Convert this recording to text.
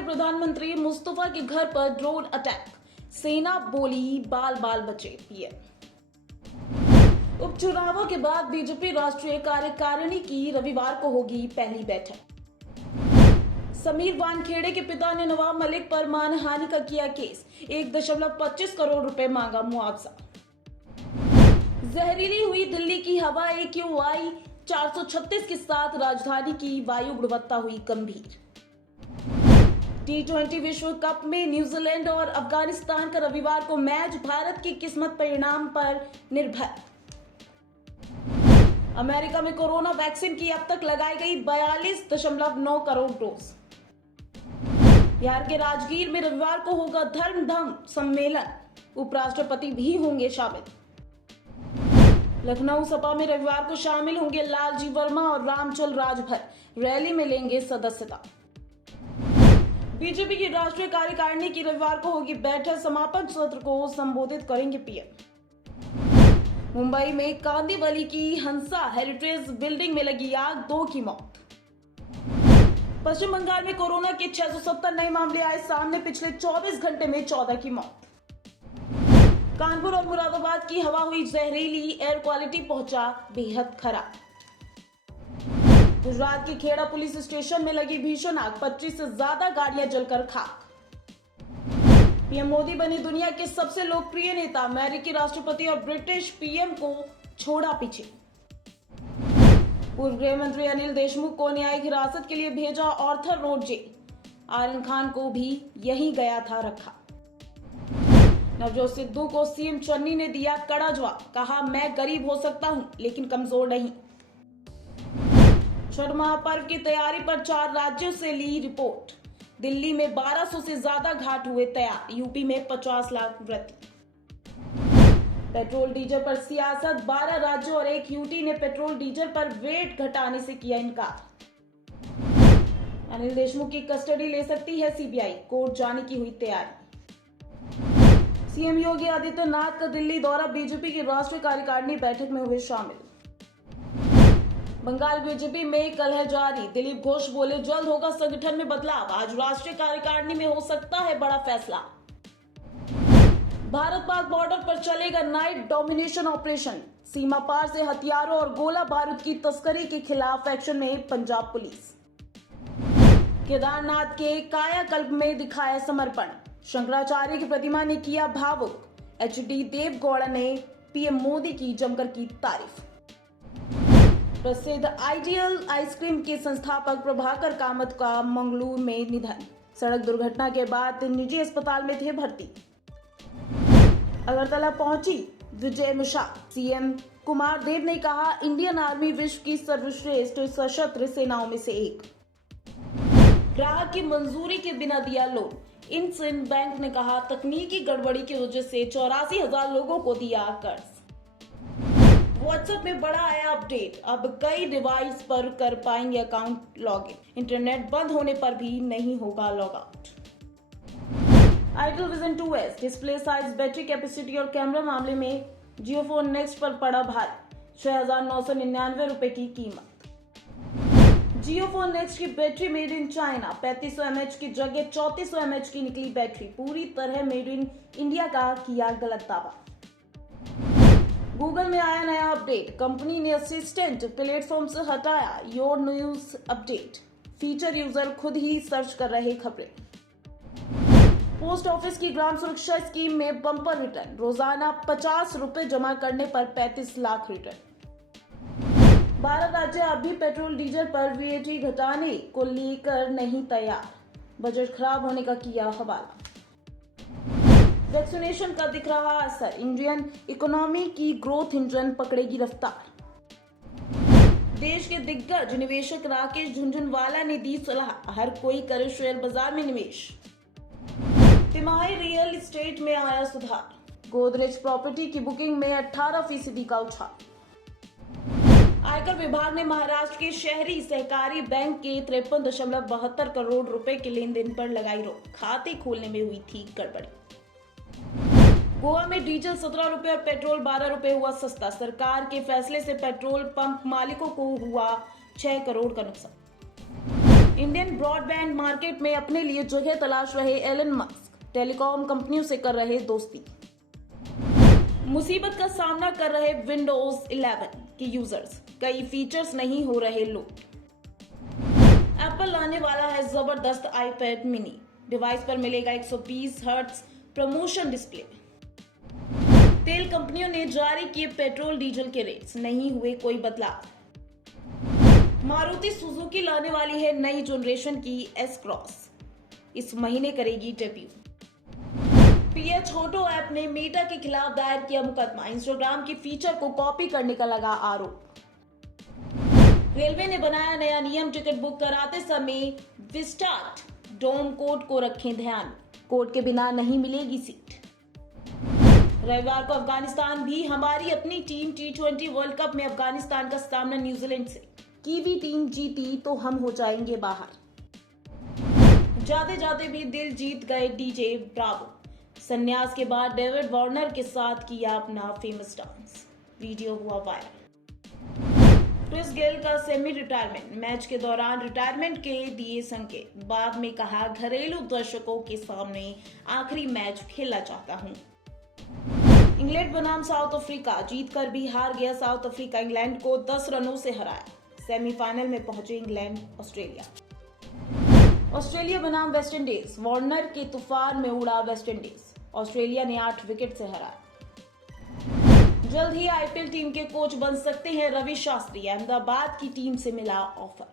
के प्रधानमंत्री मुस्तफा के घर पर ड्रोन अटैक, सेना बोली बाल बाल बचे पीएम। उपचुनावों के बाद बीजेपी राष्ट्रीय कार्यकारिणी की रविवार को होगी पहली बैठक। समीर वानखेड़े के पिता ने नवाब मलिक पर मानहानि का किया केस, 1.25 करोड़ रुपए मांगा मुआवजा। जहरीली हुई दिल्ली की हवा, AQI 436 के साथ राजधानी की वायु गुणवत्ता हुई गंभीर। T20 विश्व कप में न्यूजीलैंड और अफगानिस्तान का रविवार को मैच, भारत की किस्मत परिणाम पर निर्भर। अमेरिका में कोरोना वैक्सीन की अब तक लगाई गई 42.9 करोड़ डोज। बिहार के राजगीर में रविवार को होगा धर्म सम्मेलन, उपराष्ट्रपति भी होंगे शामिल। लखनऊ सपा में रविवार को शामिल होंगे लालजी वर्मा और रामचल राजभर, रैली में लेंगे सदस्यता। बीजेपी की राष्ट्रीय कार्यकारिणी की रविवार को होगी बैठक, समापन सत्र को संबोधित करेंगे पीएम। मुंबई में कांदिवली की हंसा हेरिटेज बिल्डिंग में लगी आग, 2 की मौत। पश्चिम बंगाल में कोरोना के 670 नए मामले आए सामने, पिछले 24 घंटे में 14 की मौत। कानपुर और मुरादाबाद की हवा हुई जहरीली, एयर क्वालिटी पहुंचा बेहद खराब। गुजरात के खेड़ा पुलिस स्टेशन में लगी भीषण आग, 25 से ज्यादा गाड़ियां जलकर खाक। पीएम मोदी बने दुनिया के सबसे लोकप्रिय नेता, अमेरिकी राष्ट्रपति और ब्रिटिश पीएम को छोड़ा पीछे। पूर्व गृह मंत्री अनिल देशमुख को न्यायिक हिरासत के लिए भेजा Arthur Road jail, Aryan Khan को भी यहीं गया था रखा। नवजोत सिद्धू को सीएम चन्नी ने दिया कड़ा जवाब, कहा मैं गरीब हो सकता हूं लेकिन कमजोर नहीं। छठ महापर्व की तैयारी पर 4 राज्यों से ली रिपोर्ट, दिल्ली में 1200 से ज्यादा घाट हुए तैयार, यूपी में 50 लाख व्रती। पेट्रोल डीजल पर सियासत, 12 राज्यों और 1 यूटी ने पेट्रोल डीजल पर वेट घटाने से किया इनकार। अनिल देशमुख की कस्टडी ले सकती है सीबीआई, कोर्ट जाने की हुई तैयारी। सीएम योगी आदित्यनाथ का दिल्ली दौरा, बीजेपी की राष्ट्रीय कार्यकारिणी बैठक में हुए शामिल। बंगाल बीजेपी में कलह जारी, दिलीप घोष बोले जल्द होगा संगठन में बदलाव, आज राष्ट्रीय कार्यकारिणी में हो सकता है बड़ा फैसला। भारत पाक बॉर्डर पर चलेगा नाइट डोमिनेशन ऑपरेशन, सीमा पार से हथियारों और गोला बारूद की तस्करी के खिलाफ एक्शन में पंजाब पुलिस। केदारनाथ के कायाकल्प में दिखाया समर्पण, शंकराचार्य की प्रतिमा ने किया भावुक, HD देवगौड़ा ने पीएम मोदी की जमकर की तारीफ। प्रसिद्ध आइडियल आइसक्रीम के संस्थापक प्रभाकर कामत का मंगलुरु में निधन, सड़क दुर्घटना के बाद निजी अस्पताल में थे भर्ती। अगरतला पहुंची विजय मिशा, सीएम कुमार देव ने कहा इंडियन आर्मी विश्व की सर्वश्रेष्ठ सशस्त्र सेनाओं में से एक। ग्राहक की मंजूरी के बिना दिया लोन, इंडसिंड बैंक ने कहा तकनीकी गड़बड़ी की वजह से 84,000 लोगों को दिया कर्ज। व्हाट्सएप में बड़ा आया अपडेट, अब कई डिवाइस पर कर पाएंगे अकाउंट लॉगिन, इंटरनेट बंद होने पर भी नहीं होगा log out. Itel vision 2S display size, battery capacity और कैमरा मामले में जियोफोन नेक्स्ट पर पड़ा भारी, 6,999 रुपए की कीमत। जियोफोन नेक्स्ट की battery made in China, 3500 mAh की जगह 3400 mAh की निकली बैटरी, पूरी तरह मेड इन इंडिया का किया गलत दावा। गूगल में आया नया अपडेट, कंपनी ने असिस्टेंट प्लेटफॉर्म से हटाया your news update feature, user खुद ही सर्च कर रहे खबरें। पोस्ट ऑफिस की ग्राम सुरक्षा स्कीम में बम्पर रिटर्न, रोजाना 50 रुपए जमा करने पर 35 लाख रिटर्न। 12 राज्य अब भी पेट्रोल डीजल पर VAT घटाने को लेकर नहीं तैयार, बजट खराब होने का किया हवाला। वैक्सीनेशन का दिख रहा असर, इंडियन इकोनॉमी की ग्रोथ इंजन पकड़ेगी रफ्तार। देश के दिग्गज निवेशक राकेश झुनझुनवाला ने दी सलाह, हर कोई करे शेयर बाजार में निवेश। तिमाही रियल एस्टेट में आया सुधार, गोदरेज प्रॉपर्टी की बुकिंग में 18% का उछाल। आयकर विभाग ने महाराष्ट्र के शहरी सहकारी बैंक के 53.72 करोड़ रुपए के लेन देन पर लगाई रोक, खाते खोलने में हुई थी गड़बड़ी। गोवा में डीजल 17 रुपए और पेट्रोल 12 रुपए हुआ सस्ता, सरकार के फैसले से पेट्रोल पंप मालिकों को हुआ 6 करोड़ का नुकसान। इंडियन ब्रॉडबैंड मार्केट में अपने लिए जगह तलाश रहे एलन मस्क, टेलीकॉम कंपनियों से कर रहे दोस्ती। मुसीबत का सामना कर रहे विंडोज 11 के यूजर्स, कई फीचर्स नहीं हो रहे लोड। एप्पल लाने वाला है जबरदस्त आईपैड मिनी, डिवाइस पर मिलेगा 120 हर्ट्ज प्रमोशन डिस्प्ले। तेल कंपनियों ने जारी किए पेट्रोल डीजल के रेट्स, नहीं हुए कोई बदलाव। मारुति सुजुकी लाने वाली है नई जनरेशन की एस क्रॉस, इस महीने करेगी डेब्यू। पीएच ऑटो ऐप ने मेटा के खिलाफ दायर किया मुकदमा, इंस्टाग्राम के फीचर को कॉपी करने का लगा आरोप। रेलवे ने बनाया नया नियम, टिकट बुक कराते समय विस्टार्ट डोम कोड को रखें ध्यान, कोड के बिना नहीं मिलेगी सीट। रविवार को अफगानिस्तान भी हमारी अपनी टीम T20 वर्ल्ड कप में अफगानिस्तान का सामना न्यूजीलैंड से, कीवी टीम जीती तो हम हो जाएंगे बाहर। जाते जाते भी दिल जीत गए डीजे ब्रावो, संन्यास के बाद डेविड वार्नर के साथ किया अपना फेमस डांस, वीडियो हुआ वायरल। क्रिस गेल का सेमी रिटायरमेंट, मैच के दौरान रिटायरमेंट के दिए संकेत, बाद में कहा घरेलू दर्शकों के सामने आखिरी मैच खेलना चाहता हूं। इंग्लैंड बनाम साउथ अफ्रीका, जीतकर भी हार गया साउथ अफ्रीका, इंग्लैंड को 10 रनों से हराया। सेमीफाइनल में पहुंचे इंग्लैंड ऑस्ट्रेलिया। ऑस्ट्रेलिया बनाम वेस्टइंडीज, वार्नर के तूफान में उड़ा वेस्टइंडीज, ऑस्ट्रेलिया ने 8 विकेट से हराया। जल्द ही आईपीएल टीम के कोच बन सकते हैं रवि शास्त्री, अहमदाबाद की टीम से मिला ऑफर।